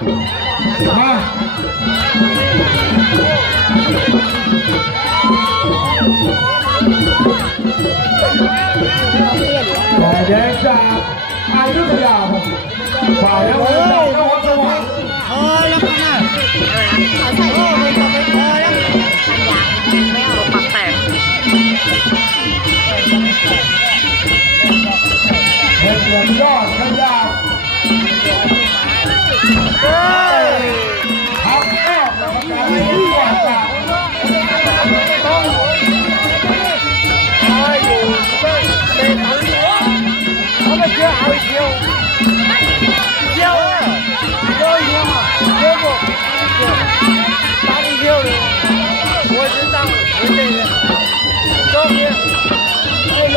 มาฝ่ายแดงจากอายุทยาครับฝ่ายน้ำเงินจากนครสวรรค์พอแล้วนะ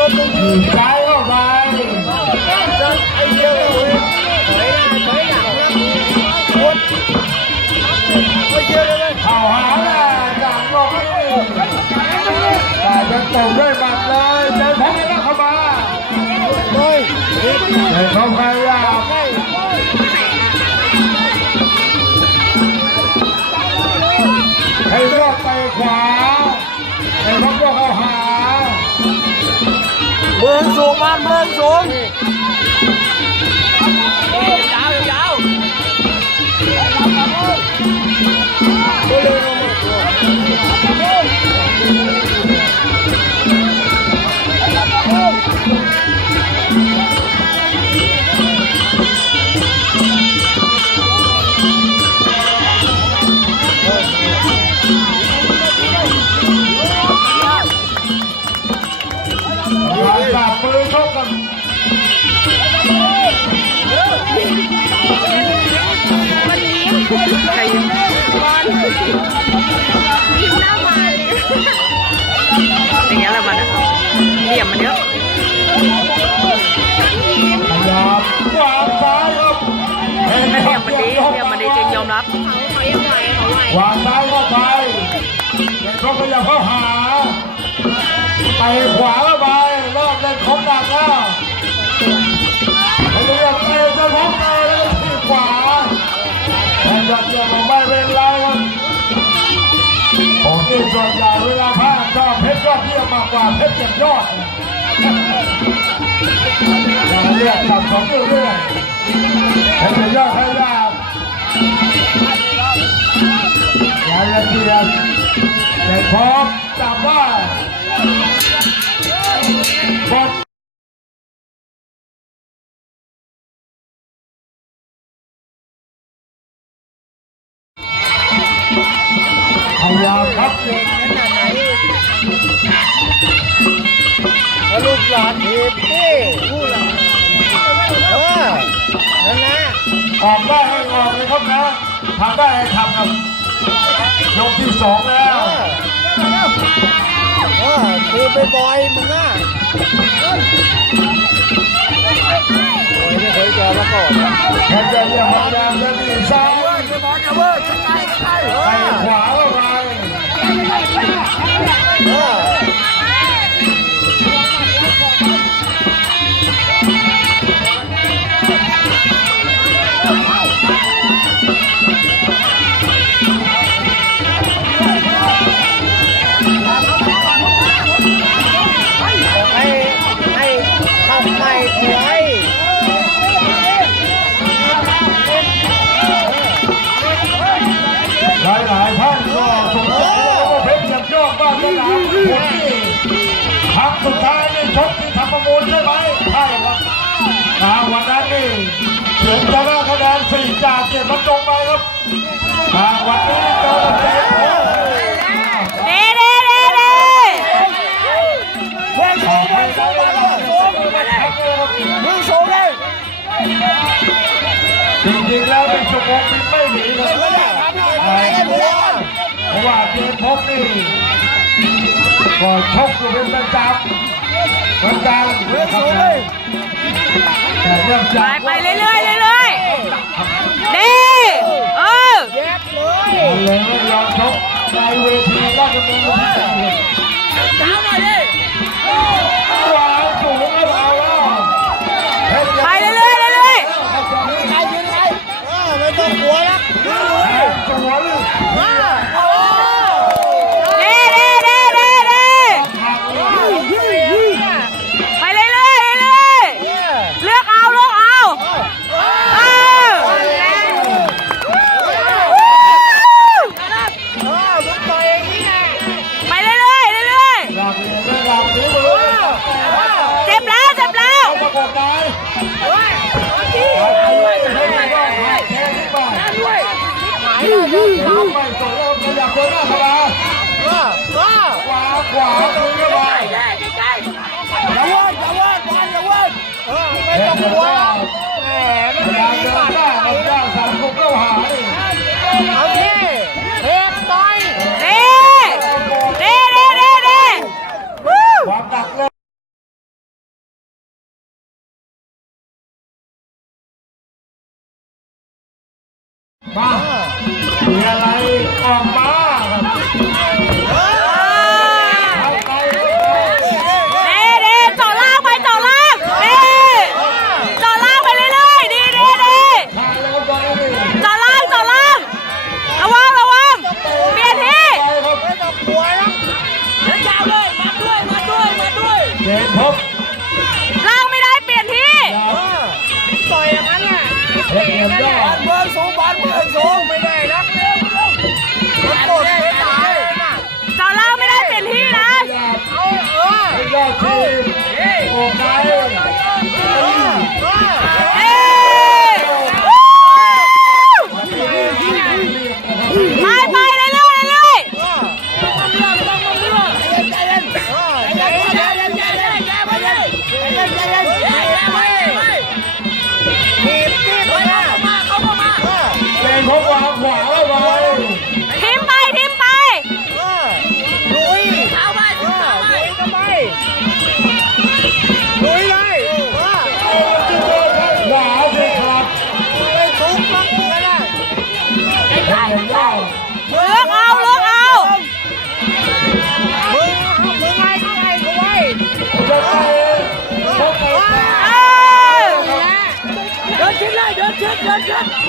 ไอ้รถตรงหนี้นีซ้ายเข้าไปจะไอ้เดียวเลยถอยห สูงมันเมืองสูง ยมมันเยอะพยายามวางซ้ายครับเห็นไหมเหคลี่รัยบมมันดีเหลี่ยมมันดีจริงยอมรับวางซ้ายเข้าไปเดินเข้าไปอย่าเข้าหาไปขวาเข้าไปรอบเล่นคมหนักแล้วพยายามเตะจะพบเตะแล้วก็ที่ขวาแต่ยอดเยี่ยมของไม่เป็นไรครับื่นส่วนใหญ่เวลาพลาดชอบเพชรยอดเยี่ยมมากกว่าเพชรเจ็ดยอดอย่างเรียกกับสองเรื่อยๆเพชรเจ็ดยอดพยายามยาละเอียดแต่พร้อมจับว่าบดพามครับเก่งขนาดไหนแล้วลูกหลานทีบนี่พูดละเออนั่นนะออกได้ให้ออกเลยครับนะทำได้ให้ทำครับยกที่สองแล้วเออทีบไปบอยมึงอะโอ้ยไม่เคยเจอมาก่อนนะ หลายหลายท่านก็สงสัยว่าเพชรเจ็บยอดบ้านสนามคนนี้ครั้งสุดท้ายนี่ชกที่ทำประมูลใช่ไหมใช่ครับอ่าวันนั้นนี่เขียนชนะคะแนนสี่จากเกียรติบรรจงไปครับอ่าวันนี้เจอเสีย เพราะว่าเจมพบนี่ก็ชกอยู่เป็นประจำเหมือนกันมึงครัสูงเลยแต่เนื่องไปจากไปเรื่อยเรื่อยๆเรื่อยๆเด้เออแยกเลยเลยไม่ยอมชกในเวทีร ขวาตรงนี้ไปได้กล้อย่าว่าดอย่าว่านอย่าว่านเออไม่ต้องกลัวแหมไม่ได้ปัด Jump, jump.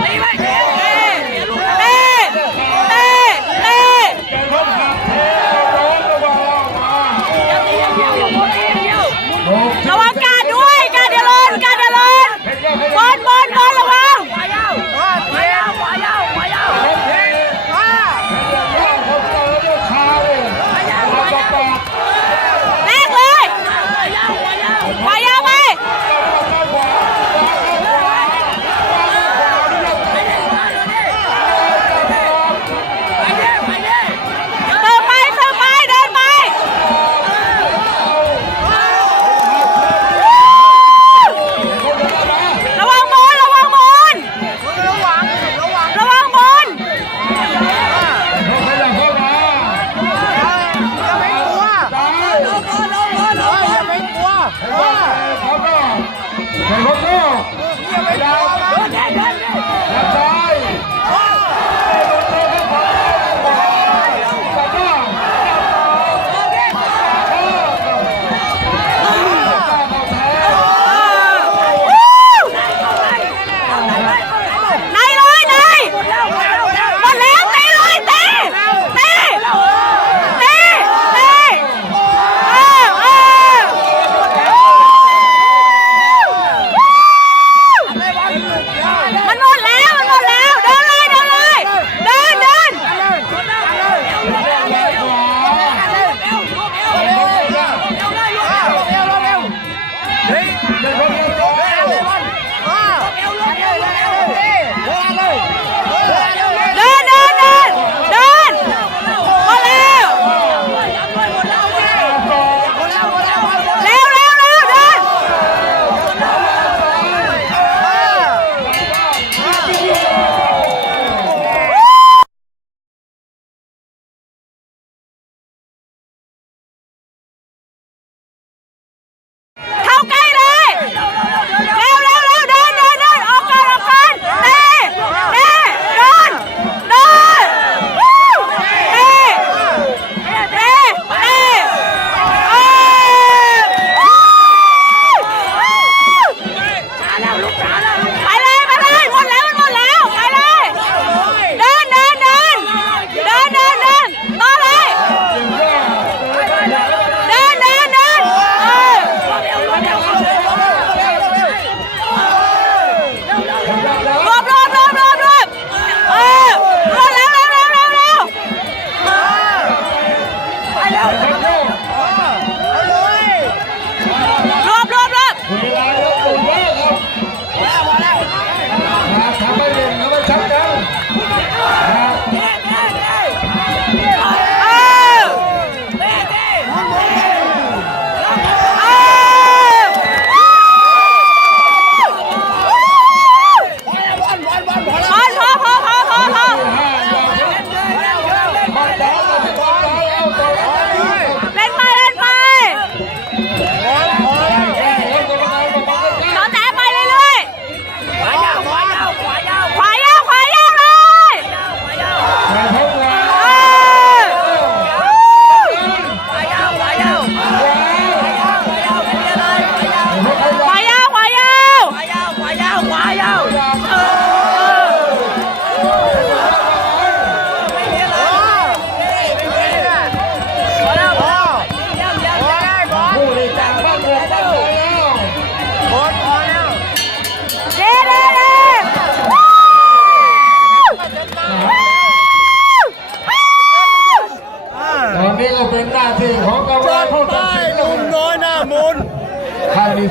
没问题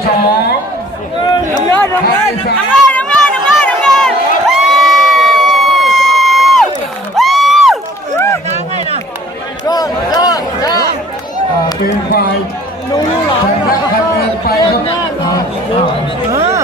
สองน้ำเงินน้ำเงินน้ำเงินน้ำเงินน้ำเงินน้ำเงินล่างล่างล่างเป็นฝ่ายชนะคะแนนไปครับ